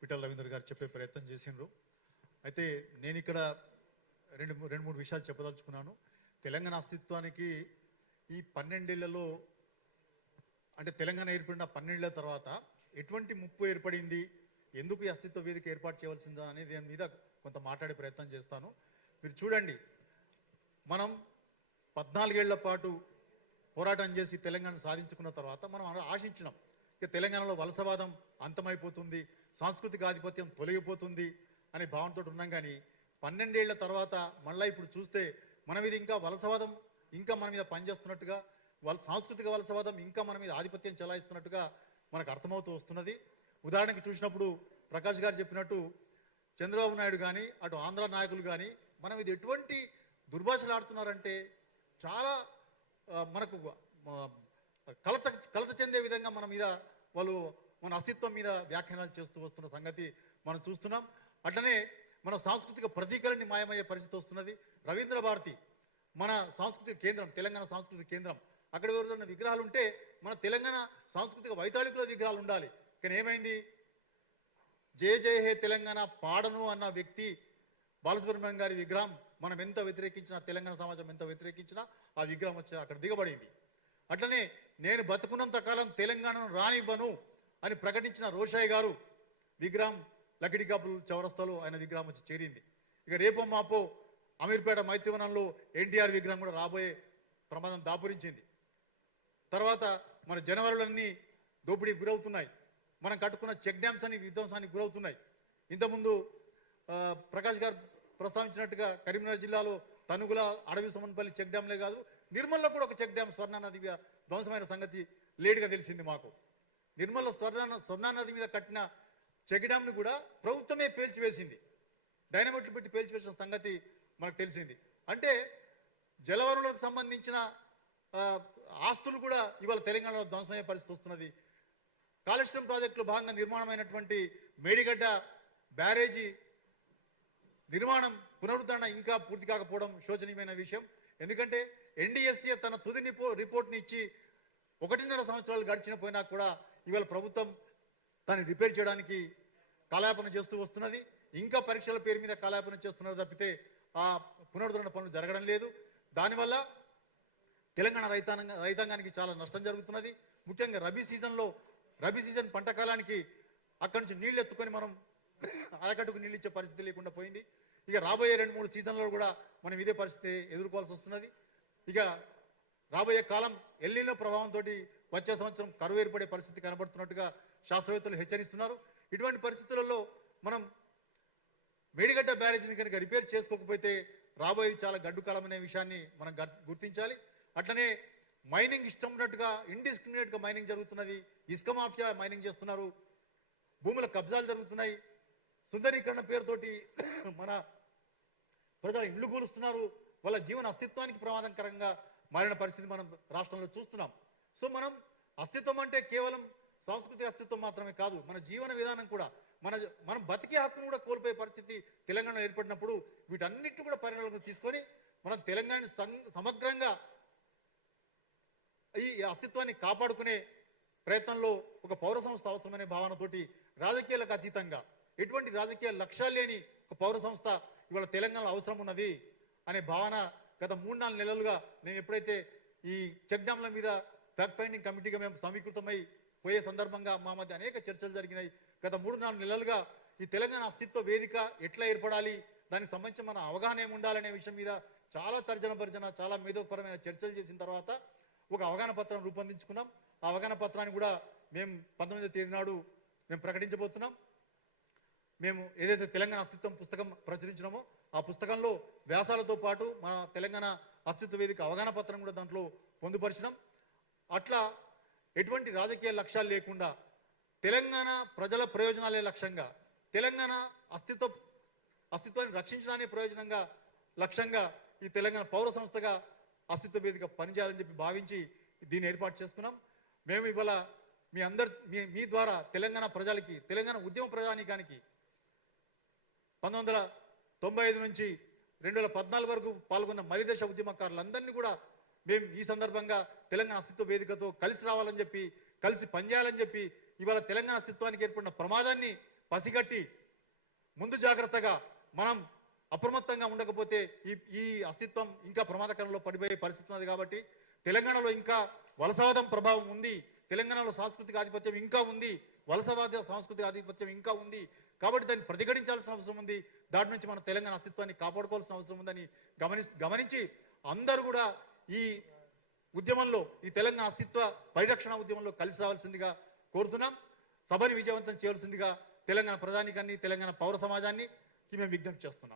పిట్టల రవీంద్ర గారు చెప్పే ప్రయత్నం చేసిండ్రు. అయితే నేను ఇక్కడ రెండు మూడు విషయాలు చెప్పదలుచుకున్నాను. తెలంగాణ అస్తిత్వానికి ఈ 12 ఏళ్లలో అంటే తెలంగాణ ఏర్పడిన 12 ఏళ్ల తర్వాత ఎటువంటి ముప్పు ఏర్పడింది, ఎందుకు ఈ అస్తిత్వ వేదిక ఏర్పాటు చేయవలసిందా అనే దాని మీద కొంత మాట్లాడే ప్రయత్నం చేస్తాను. మీరు చూడండి, మనం 14 ఏళ్ల పాటు పోరాటం చేసి తెలంగాణ సాధించుకున్న తర్వాత మనం ఆశించినాం ఇక తెలంగాణలో వలసవాదం అంతమైపోతుంది, సాంస్కృతిక ఆధిపత్యం తొలగిపోతుంది అనే భావనతో ఉన్నాం. కానీ 12 ఏళ్ల తర్వాత మళ్ళీ ఇప్పుడు చూస్తే మన మీద ఇంకా వలసవాదం ఇంకా మన మీద పనిచేస్తున్నట్టుగా, సాంస్కృతిక వలసవాదం ఇంకా మన మీద ఆధిపత్యం చెలాయిస్తున్నట్టుగా మనకు అర్థమవుతూ వస్తున్నది. ఉదాహరణకి చూసినప్పుడు ప్రకాష్ గారు చెప్పినట్టు చంద్రబాబు నాయుడు కానీ అటు ఆంధ్ర నాయకులు కానీ మన మీద ఎటువంటి దుర్భాషలు ఆడుతున్నారంటే చాలా మనకు కలత చెందే విధంగా మన మీద వాళ్ళు మన అస్తిత్వం మీద వ్యాఖ్యానాలు చేస్తూ వస్తున్న సంగతి మనం చూస్తున్నాం. అట్లనే మన సాంస్కృతిక ప్రతీకలన్నీ మాయమయ్యే పరిస్థితి వస్తున్నది. రవీంద్ర భారతి మన సాంస్కృతిక కేంద్రం, తెలంగాణ సాంస్కృతిక కేంద్రం, అక్కడ ఎవరైనా విగ్రహాలు ఉంటే మన తెలంగాణ సాంస్కృతిక వైతాళికుల విగ్రహాలు ఉండాలి. కానీ ఏమైంది, జయ జయ హే తెలంగాణ పాడను అన్న వ్యక్తి బాలసుబ్రహ్మణ్యం గారి విగ్రహం మనం ఎంత వ్యతిరేకించినా, తెలంగాణ సమాజం ఎంత వ్యతిరేకించినా ఆ విగ్రహం వచ్చి అక్కడ దిగబడింది. అట్లనే నేను బతుకున్నంత కాలం తెలంగాణను రానివ్వను అని ప్రకటించిన రోషయ్య గారు విగ్రహం లకిడికాపుల్ చౌరస్తాలో ఆయన విగ్రహం వచ్చి చేరింది. ఇక రేపో మాపో అమీర్పేట మైత్రివనంలో ఎన్టీఆర్ విగ్రహం కూడా రాబోయే ప్రమాదం దాపురించింది. తర్వాత మన జనవరులన్నీ దోపిడీకి గురవుతున్నాయి. మనం కట్టుకున్న చెక్ డ్యామ్స్ అన్ని విధ్వంసానికి గురవుతున్నాయి. ఇంతకుముందు ప్రకాష్ గారు ప్రస్తావించినట్టుగా కరీంనగర్ జిల్లాలో తనుగుల, అడవి సుమన్పల్లి చెక్ డ్యాంలే కాదు, నిర్మల్లో కూడా ఒక చెక్ డ్యామ్ స్వర్ణానదిగా ధ్వంసమైన సంగతి లేటుగా తెలిసింది మాకు. నిర్మల్లో స్వర్ణానది మీద కట్టిన చెక్ డ్యామ్ను కూడా ప్రభుత్వమే పేల్చివేసింది, డైనమైట్లు పెట్టి పేల్చివేసిన సంగతి మనకు తెలిసింది. అంటే జలవనరులకు సంబంధించిన ఆస్తులు కూడా ఇవాళ తెలంగాణలో ధ్వంసమయ్యే పరిస్థితి వస్తున్నది. కాళేశ్వరం ప్రాజెక్టులో భాగంగా నిర్మాణమైనటువంటి మేడిగడ్డ బ్యారేజీ నిర్మాణం పునరుద్ధరణ ఇంకా పూర్తి కాకపోవడం శోచనీయమైన విషయం. ఎందుకంటే ఎన్డీఎస్ఏ తన తుది రిపోర్ట్ని ఇచ్చి 1.5 సంవత్సరాలు గడిచిన పోయినా కూడా ఇవాళ ప్రభుత్వం దాన్ని రిపేర్ చేయడానికి కాలయాపన చేస్తూ వస్తున్నది. ఇంకా పరీక్షల పేరు మీద కాలయాపన చేస్తున్నారు తప్పితే ఆ పునరుద్ధరణ పనులు జరగడం లేదు. దానివల్ల తెలంగాణ రైతాంగానికి చాలా నష్టం జరుగుతున్నది. ముఖ్యంగా రబీ సీజన్ పంట కాలానికి అక్కడి నుంచి నీళ్లు ఎత్తుకొని మనం ఆయకట్టుకు నీళ్ళు ఇచ్చే పరిస్థితి లేకుండా పోయింది. ఇక రాబోయే 2-3 సీజన్లలో కూడా మనం ఇదే పరిస్థితి ఎదుర్కోవాల్సి వస్తున్నది. ఇక రాబోయే కాలం ఎల్నినో ప్రభావంతో వచ్చే సంవత్సరం కరువు ఏర్పడే పరిస్థితి కనబడుతున్నట్టుగా శాస్త్రవేత్తలు హెచ్చరిస్తున్నారు. ఇటువంటి పరిస్థితులలో మనం మేడిగడ్డ బ్యారేజీని కనుక రిపేర్ చేసుకోకపోతే రాబోయేది చాలా గడ్డు కాలం అనే విషయాన్ని మనం గుర్తించాలి. అట్లనే మైనింగ్ ఇష్టం ఉన్నట్టుగా ఇండిస్క్రిమినేట్గా మైనింగ్ జరుగుతున్నది. ఇసుక మాఫియా మైనింగ్ చేస్తున్నారు, భూముల కబ్జాలు జరుగుతున్నాయి, సుందరీకరణ పేరుతోటి మన ప్రజల ఇళ్లు కూలుస్తున్నారు, వాళ్ళ జీవన అస్తిత్వానికి ప్రమాదకరంగా మారిన పరిస్థితి మనం రాష్ట్రంలో చూస్తున్నాం. సో మనం అస్తిత్వం అంటే కేవలం సాంస్కృతిక అస్తిత్వం మాత్రమే కాదు, మన జీవన విధానం కూడా, మనం బతికే హక్కును కూడా కోల్పోయే పరిస్థితి తెలంగాణలో ఏర్పడినప్పుడు వీటన్నిటిని కూడా పరిగణలోకి తీసుకొని మనం తెలంగాణని సమగ్రంగా ఈ అస్తిత్వాన్ని కాపాడుకునే ప్రయత్నంలో ఒక పౌర సంస్థ అవసరమనే భావనతోటి రాజకీయాలకు అతీతంగా ఎటువంటి రాజకీయ లక్ష్యాలు లేని ఒక పౌర సంస్థ ఇవాళ తెలంగాణలో అవసరం ఉన్నది అనే భావన గత 3-4 నెలలుగా మేము ఎప్పుడైతే ఈ చెక్ డ్యాంల మీద ఫ్యాక్ట్ ఫైండింగ్ కమిటీగా మేము సమీకృతమై పోయే సందర్భంగా మా మధ్య అనేక చర్చలు జరిగినాయి. గత 3-4 నెలలుగా ఈ తెలంగాణ అస్తిత్వ వేదిక ఎట్లా ఏర్పడాలి, దానికి సంబంధించి మన అవగాహన ఏమి ఉండాలనే విషయం మీద చాలా తర్జన చాలా మేధోపరమైన చర్చలు చేసిన తర్వాత ఒక అవగాహన పత్రం రూపొందించుకున్నాం. ఆ అవగాహన పత్రాన్ని కూడా మేము 19వ తేదీ నాడు మేము ప్రకటించబోతున్నాం. మేము ఏదైతే తెలంగాణ అస్తిత్వం పుస్తకం ప్రచురించినామో ఆ పుస్తకంలో వ్యాసాలతో పాటు మన తెలంగాణ అస్తిత్వ వేదిక అవగాహన పత్రం కూడా దాంట్లో పొందుపరిచినాం. అట్లా ఎటువంటి రాజకీయ లక్ష్యాలు లేకుండా తెలంగాణ ప్రజల ప్రయోజనాలే లక్ష్యంగా, తెలంగాణ అస్తిత్వాన్ని రక్షించడానే ప్రయోజనంగా లక్ష్యంగా ఈ తెలంగాణ పౌర సంస్థగా అస్తిత్వ వేదిక పనిచేయాలని చెప్పి భావించి దీన్ని ఏర్పాటు చేసుకున్నాం. మేము ఇవాళ మీ ద్వారా తెలంగాణ ప్రజలకి, తెలంగాణ ఉద్యమ ప్రజానీకానికి 1995 నుంచి 2014 వరకు పాల్గొన్న మలిదశ ఉద్యమకారులందరినీ కూడా మేము ఈ సందర్భంగా తెలంగాణ అస్తిత్వ వేదికతో కలిసి రావాలని చెప్పి, కలిసి పనిచేయాలని చెప్పి ఇవాళ తెలంగాణ అస్తిత్వానికి ఏర్పడిన ప్రమాదాన్ని పసిగట్టి ముందు జాగ్రత్తగా మనం అప్రమత్తంగా ఉండకపోతే ఈ అస్తిత్వం ఇంకా ప్రమాదకరంలో పడిపోయే పరిస్థితి ఉన్నది. కాబట్టి తెలంగాణలో ఇంకా వలసవాదం ప్రభావం ఉంది, తెలంగాణలో సాంస్కృతిక ఆధిపత్యం ఇంకా ఉంది, వలసవాద సాంస్కృతిక ఆధిపత్యం ఇంకా ఉంది. కాబట్టి దాన్ని ప్రతిఘటించాల్సిన అవసరం ఉంది. దాని నుంచి మన తెలంగాణ అస్తిత్వాన్ని కాపాడుకోవాల్సిన అవసరం ఉందని గమనించి అందరూ కూడా ఈ ఉద్యమంలో, ఈ తెలంగాణ అస్తిత్వ పరిరక్షణ ఉద్యమంలో కలిసి రావాల్సిందిగా కోరుతున్నాం. సభని విజయవంతం చేయాల్సిందిగా తెలంగాణ ప్రజానికాన్ని, తెలంగాణ పౌర సమాజాన్ని మేము విజ్ఞప్తి చేస్తున్నాం.